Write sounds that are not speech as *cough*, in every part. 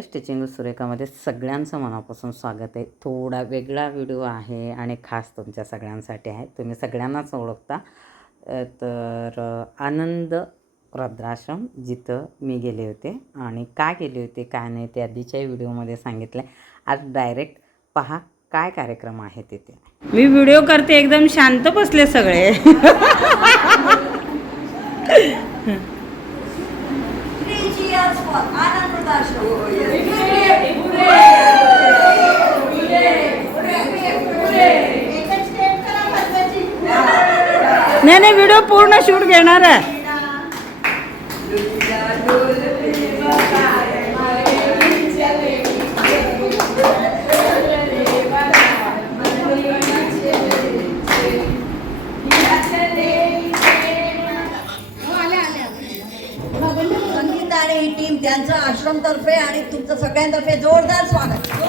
चॅनलमध्ये स्टिचिंग सुरेखामध्ये सगळ्यांचं मनापासून स्वागत आहे. थोडा वेगळा व्हिडिओ आहे आणि खास तुमच्या सगळ्यांसाठी आहे. तुम्ही सगळ्यांनाच ओळखता. तर आनंद वृद्धाश्रम जिथं मी गेले होते. आणि का गेले होते काय नाही ते आधीच्याही व्हिडिओमध्ये सांगितलं आज डायरेक्ट पहा काय कार्यक्रम आहे तिथे. मी व्हिडिओ करते एकदम शांत बसले सगळे. *laughs* Three नाही नाही व्हिडिओ पूर्ण शूट घेणार आहे संगीत आणि ही टीम त्यांचं आश्रमतर्फे आणि तुमचं सगळ्यांतर्फे जोरदार स्वागत.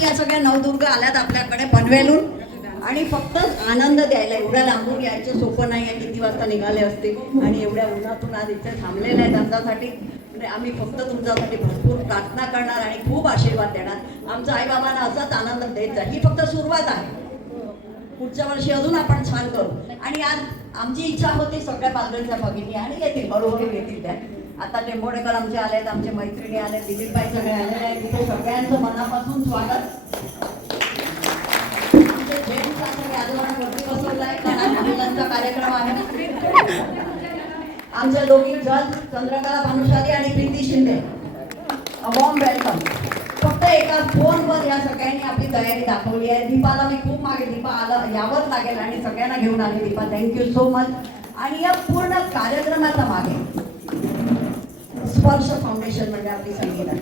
खूप या सगळ्या नवदुर्ग आल्यात आपल्याकडे पनवेलून आणि फक्त आनंद द्यायला एवढ्या लांबून यायचं सोपं नाही आहे किती वाजता निघाले असते. आणि एवढ्या उन्हातून आज इथे थांबलेलं आहेत आमच्यासाठी. म्हणजे आम्ही फक्त तुमच्यासाठी भरपूर प्रार्थना करणार आणि खूप आशीर्वाद देणार. आमच्या आईबाबांना असाच आनंद देत ही फक्त सुरुवात आहे. पुढच्या वर्षी अजून आपण छान करू. आणि आज आमची इच्छा होती सगळ्या पालघरच्या भगिनी आणि येतील हळूहळू येतील त्या. आता टेंबोडेकर आमचे आलेत आमचे मैत्रिणी आले दिलीपबाई सगळे आलेले आहेत तिथे सगळ्यांचं मनापासून स्वागत. आमचे जेंट्स कारण कार्यक्रम आहे. दोघी जज चंद्रकला भानुशाली आणि प्रीती शिंदे. वॉम वेलकम फक्त एका फोनवर या सगळ्यांनी आपली तयारी दाखवली आहे. दीपाला मी खूप मागे दीपा आलं यावंच लागेल आणि सगळ्यांना घेऊन आली. दीपा थँक्यू सो मच आणि या पूर्ण कार्यक्रमाचा मागे स्पर्श फाउंडेशन म्हणजे आपली संगीता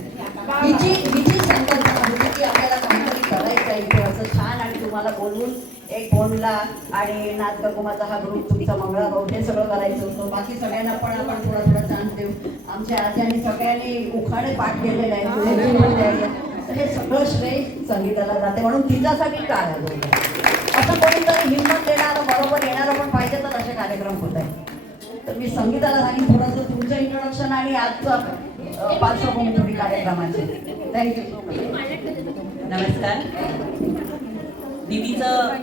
हिची हिची संकल्पना होती की आपल्याला काहीतरी करायचं आहे इथे असं छान आणि तुम्हाला बोलवून एक फोनला आणि नाच गकुमाचा हा ग्रुप तुमचा मंगळा भाऊ हे सगळं करायचं होतं. बाकी सगळ्यांना पण आपण थोडा थोडा चान्स देऊ. आमच्या आज्यांनी सगळ्यांनी उखाणे पाठ केलेले. तर हे सगळं श्रेय संगीताला जाते. म्हणून तिच्यासाठी जोडल्या. असं कोणीतरी हिंमत देणारं बरोबर येणारं पण पाहिजे तर असे कार्यक्रम होत आहे तर मी संगीताला सांगेन थोडंसं तुमचं इंट्रोडक्शन आणि आजचं पार्श्वभूमी कार्यक्रमाचे. थँक्यू सो मच नमस्कार. दिदीचं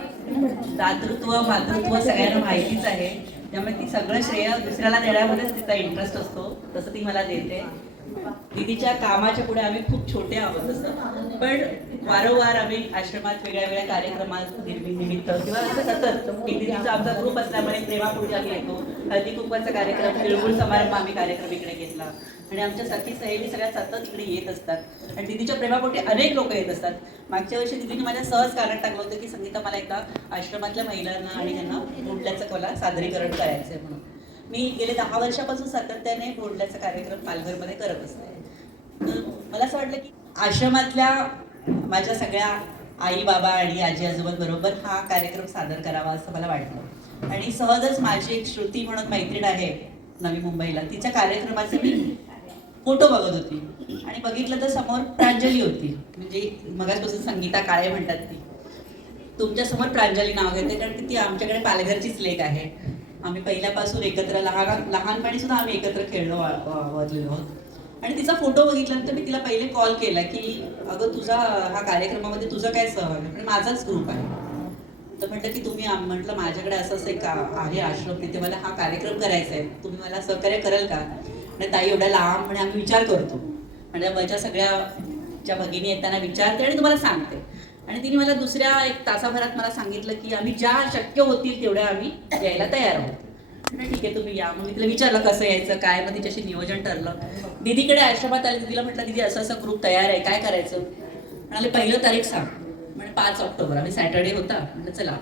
दातृत्व मातृत्व सगळ्यांना माहितीच आहे. त्यामुळे ती सगळं श्रेय दुसऱ्याला देण्यामध्येच तिचा इंटरेस्ट असतो. तसं ती मला देते. दिदीच्या कामाच्या पुढे आम्ही खूप छोटे आहोत असं पण वारंवार आम्ही आश्रमात वेगळ्या वेगळ्या कार्यक्रमात निर्मित निमित्त किंवा असं सतत दिदीचा आमचा ग्रुप असल्यामुळे प्रेमापूर्जा घेतो येतो. हळदी कुंकवाचा कार्यक्रम तिळगुळ समारंभ आम्ही कार्यक्रम इकडे घेतला. आणि आमच्या सखी सहेली सगळ्या सतत इकडे येत असतात. आणि दिदीच्या प्रेमापोटी अनेक लोक येत असतात. मागच्या वर्षी दिदीने माझ्या सहज कारण टाकलं होतं की संगीता मला एकदा आश्रमातल्या महिलांना आणि त्यांना बोडल्याचं कला सादरीकरण करायचं आहे म्हणून. मी गेले दहा वर्षापासून सातत्याने बोडल्याचा कार्यक्रम पालघरमध्ये करत असते. मला असं वाटलं की आश्रमातल्या माझ्या सगळ्या आई बाबा आणि आजी आजोबांबरोबर हा कार्यक्रम सादर करावा असं मला वाटलं. आणि सहजच माझी एक श्रुती म्हणून मैत्रीण आहे नवी मुंबईला. तिच्या कार्यक्रमाचे मी फोटो बघत होती. आणि बघितलं तर समोर प्रांजली होती. म्हणजे मगाचपासून संगीता काळे म्हणतात ती. तुमच्यासमोर प्रांजली नाव घेते कारण ती आमच्याकडे पालघरचीच लेख आहे. आम्ही पहिल्यापासून एकत्र लहान लहानपणी सुद्धा आम्ही एकत्र खेळलो वा- आहोत आणि तिचा फोटो बघितल्यानंतर मी तिला पहिले कॉल केला की अगं तुझा हा कार्यक्रमामध्ये तुझा काय सहभाग आहे? पण माझाच ग्रुप आहे. तर म्हटलं की तुम्ही म्हटलं माझ्याकडे असं असं एक आहे आश्रम तिथे मला हा कार्यक्रम करायचा आहे. तुम्ही मला सहकार्य कराल का? आणि ताई एवढ्या लांब म्हणजे आम्ही विचार करतो. म्हणजे माझ्या सगळ्या ज्या भगिनी आहेत त्यांना विचारते आणि तुम्हाला सांगते. आणि तिने मला दुसऱ्या एक तासाभरात मला सांगितलं की आम्ही ज्या शक्य होतील तेवढ्या आम्ही यायला तयार आहोत. ठीक आहे तुम्ही या. मग मी तिला विचारलं कसं यायचं काय? मग तिच्याशी नियोजन ठरलं. दिदीकडे आश्रमात आले. दिदीला म्हटलं दीदी असं असं ग्रुप तयार आहे. काय करायचं? म्हणाले पहिलं तारीख सांग. पाच ऑक्टोबर आम्ही सॅटर्डे होता म्हणलं चला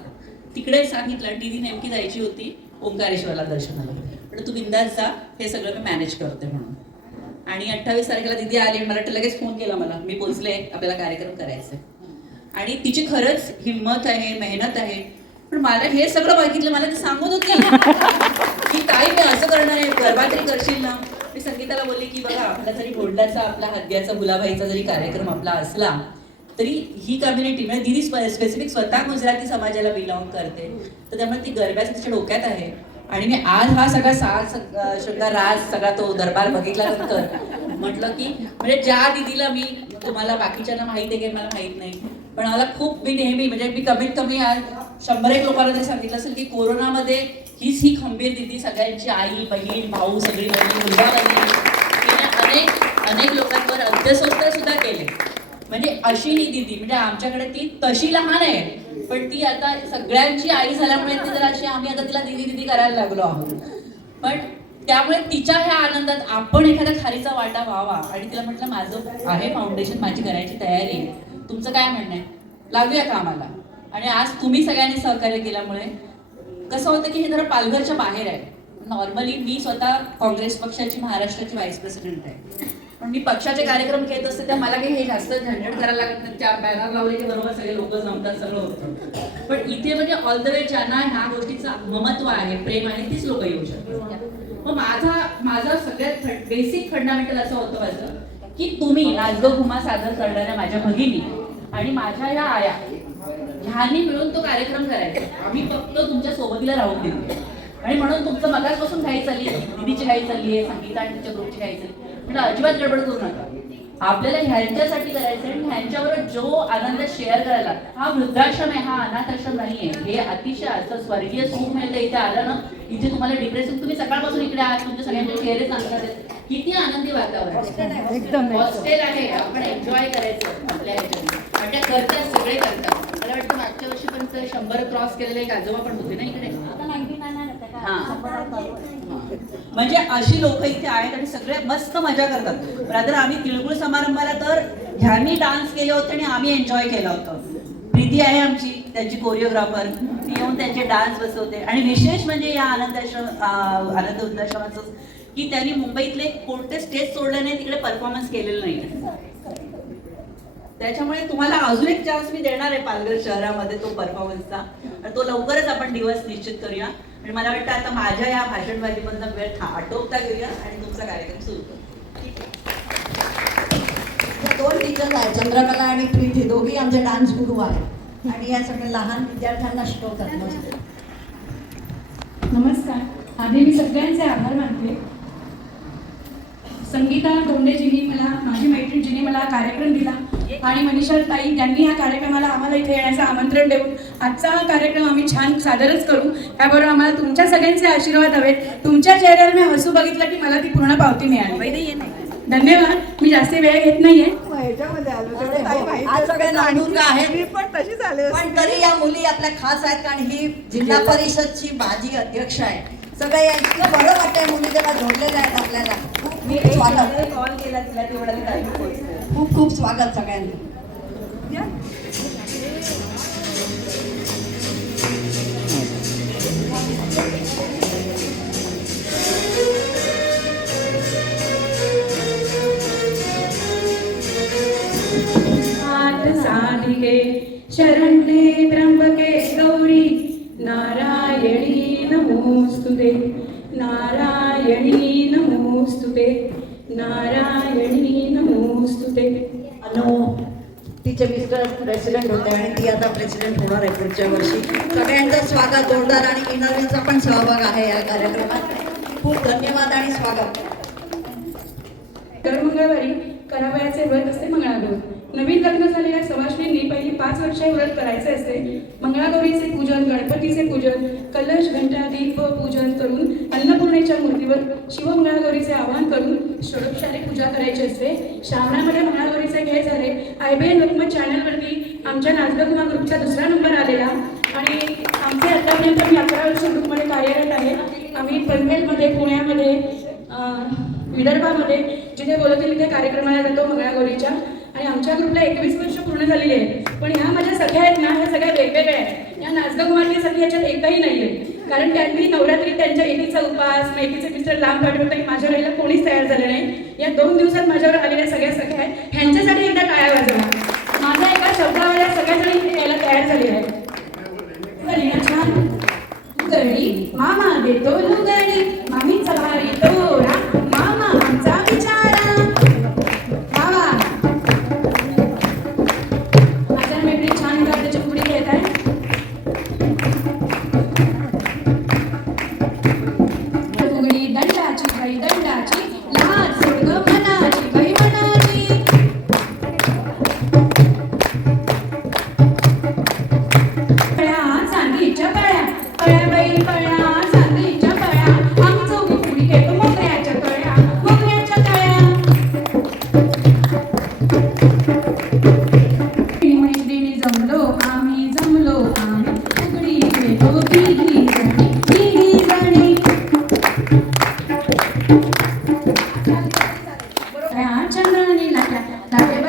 तिकडे सांगितलं दीदी नेमकी जायची होती ओंकारेश्वरला दर्शनाला. पण तू बिंदास जा हे सगळं मी मॅनेज करते म्हणून. आणि अठ्ठावीस तारखेला दिदी आली मला वाटतं लगेच फोन केला मला. मी पोचले आपल्याला कार्यक्रम करायचा आणि तिची खरंच हिंमत आहे मेहनत आहे. पण मला हे सगळं बघितलं मला ते सांगत होती. की काय मी असं करणार आहे गरबा तरी करशील ना? मी संगीताला बोलले की बघा आपला जरी बोलण्याचा आपला हद्याचा गुलाबाईचा जरी कार्यक्रम आपला असला तरी ही कम्युनिटी म्हणजे दिदी स्पेसिफिक स्वतः गुजराती समाजाला बिलॉंग करते. तर त्यामुळे ती गरब्याचं तिच्या डोक्यात आहे. आणि मी आज हा सगळा सा सग- शृंगार राज सगळा तो दरबार बघितल्यानंतर म्हटलं की म्हणजे ज्या दिदीला मी तुम्हाला बाकीच्यांना माहीत आहे की मला माहीत नाही पण मला खूप मी नेहमी म्हणजे मी कमीत कमी आज शंभर एक लोकांना ते सांगितलं असेल की कोरोनामध्ये हीच ही खंबीर दिदी सगळ्यांची आई बहीण भाऊ सगळी बहीण मुलगा बहीण अनेक अनेक लोकांवर अंत्यसंस्कार सुद्धा केले. म्हणजे अशी ही दिदी म्हणजे आमच्याकडे ती तशी लहान आहे. पण ती आता सगळ्यांची आई झाल्यामुळे ती जरा अशी आम्ही आता तिला दिदी दिदी करायला लागलो आहोत. पण त्यामुळे तिच्या ह्या आनंदात आपण एखादा खारीचा वाटा व्हावा. आणि तिला म्हटलं माझं आहे फाउंडेशन माझी करायची तयारी आहे. तुमचं काय म्हणणं आहे? लागूया कामाला. आणि आज तुम्ही सगळ्यांनी सहकार्य केल्यामुळे कसं होतं की हे जरा पालघरच्या बाहेर आहे. नॉर्मली मी स्वतः काँग्रेस पक्षाची महाराष्ट्राची व्हाईस प्रेसिडेंट आहे. पण मी पक्षाचे कार्यक्रम घेत असते त्या मला काही हे जास्त झंझट करायला लागत. नाही त्या बॅनर लावले की बरोबर सगळे लोक जमतात सगळं होतं. पण इथे म्हणजे ऑल द वे ज्यांना ह्या गोष्टीचं महत्त्व आहे प्रेम आहे तीच लोक येऊ शकतात. मग माझा माझा सगळ्यात बेसिक फंडामेंटल असं होतं माझं की तुम्ही नाचगं घुमा सादर करणाऱ्या माझ्या भगिनी आणि माझ्या या आया ह्यांनी मिळून तो कार्यक्रम करायचा. आम्ही फक्त तुमच्या सोबतीला राहून दिलो आणि म्हणून तुमचं मगाचपासून घाई चालली आहे दिदीची घाई चालली आहे संगीता आणि तुमच्या ग्रुपची घाई चालली म्हणजे अजिबात गडबड करू नका. आपल्याला ह्यांच्यासाठी करायचं आणि ह्यांच्याबरोबर जो आनंद शेअर करायला हा वृद्धाश्रम आहे हा अनाथाश्रम नाहीये. हे अतिशय असं स्वर्गीय सुख मिळतं इथे आलं ना इथे तुम्हाला डिप्रेशन तुम्ही सकाळपासून इकडे आहात तुमचे सगळ्यांचे चेहरे सांगतात. किती आनंदी वातावरण एकदम हॉस्टेल आहे आपण एन्जॉय करायचं आपल्या ह्याच्यात करतात सगळे करतात. मला वाटतं मागच्या वर्षीपर्यंत शंभर क्रॉस केलेले एक आजोबा पण होते ना इकडे. म्हणजे अशी लोक इथे आहेत आणि सगळे मस्त मजा करतात. रादर आम्ही तिळगुळ समारंभाला तर ह्यांनी डान्स केले होते आणि आम्ही एन्जॉय केलं होतं. प्रीती आहे आमची त्यांची कोरिओग्राफर ती येऊन त्यांचे डान्स बसवते. आणि विशेष म्हणजे या आनंदाश्रम आनंद वृद्धाश्रमाचं की त्यांनी मुंबईतले कोणते स्टेज सोडले नाही तिकडे परफॉर्मन्स केलेलं नाही. त्याच्यामुळे तुम्हाला अजून एक चान्स मी देणार आहे पालघर शहरामध्ये तो परफॉर्मन्सचा आणि तो लवकरच आपण दिवस निश्चित करूया. मला वाटतं आता माझ्या या भाषणबाजीमधला वेळ था आटोपता घेऊया आणि तुमचा कार्यक्रम सुरू करू. या दोन टीचर्स आहेत चंद्रकला आणि प्रीती. दोघी आमचे डान्स गुरु आहेत. आणि या सगळ्या लहान विद्यार्थ्यांना शिकवतात. नमस्कार. आधी मी सगळ्यांचे आभार मानते. संगीता धोंडेजींनी मला माझी मैत्रीण जिने मला कार्यक्रम दिला. आणि मनीषा ताई त्यांनी ह्या कार्यक्रमाला आम्हाला इथे येण्याचं आमंत्रण देऊन आजचा हा कार्यक्रम आम्ही छान सादरच करू. त्याबरोबर आम्हाला तुमच्या सगळ्यांचे आशीर्वाद हवेत. तुमच्या चेहऱ्यावर मी हसू बघितलं की मला ती पूर्ण पावती मिळाली. धन्यवाद. मी जास्त वेळ घेत नाहीये. तेवढं आहे मी पण तरी या मुली आपल्या खास आहेत कारण ही जिल्हा परिषदची माजी अध्यक्ष आहे. सगळं या इतकं बरं वाटतंय मुली जेव्हा जोडलेल्या आहेत आपल्याला. खूप स्वागत कॉल केला तिला ती म्हणाली ताई मी पोहोचते खूप खूप स्वागत सगळ्यांनी. हात प्रेसिडेंट होणार आहे पुढच्या वर्षी. सगळ्यांचं स्वागत जोरदार आणि इनरवीचा पण सहभाग आहे या कार्यक्रमात. खूप धन्यवाद आणि स्वागत. दर मंगळवारी करावयाचे व्रत असते मंगळागौर. नवीन लग्न झालेल्या सवाष्णींनी पहिली पाच वर्ष व्रत करायचे असते मंगळागौरीचे पूजन गणपतीचे पूजन कलश घंटा दीप पूजन करून अन्नपूर्णेच्या मूर्तीवर शिवमंगळागौरीचे आवाहन करून षोडोपचारी पूजा करायची असते श्रावणामध्ये मंगळागौरीचे खेळ झाले. आय बी लोकमत चॅनलवरती आमच्या नाचगं ग्रुपचा दुसरा नंबर आलेला. आणि आमचे आतापर्यंत मी अकरा वर्ष ग्रुपमध्ये कार्यरत आहे. आम्ही पनवेलमध्ये पुण्यामध्ये विदर्भामध्ये जिथे बोलवतील तिथे कार्यक्रमाला जातो मंगळागौरीच्या. आणि आमच्या ग्रुपला एकवीस वर्ष पूर्ण झालेली आहे पण ह्या माझ्या सख्या आहेत ना ह्या सगळ्या वेगवेगळ्या आहेत. या नाचगा कुमारच्या सखी ह्याच्यात एकही नाही आहे कारण त्यांनी नवरात्री त्यांच्या एकीचा उपास मैकीचे मिस्टर लांब पाठवत आणि माझ्या राहिला कोणीच तयार झालं नाही. या दोन दिवसात माझ्यावर आलेल्या सगळ्या सख्या आहेत. ह्यांच्यासाठी एकदा टाळ्या वाजवा. माझ्या *laughs* 来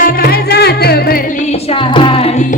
त्यांच्या काळजात भरली शहाळी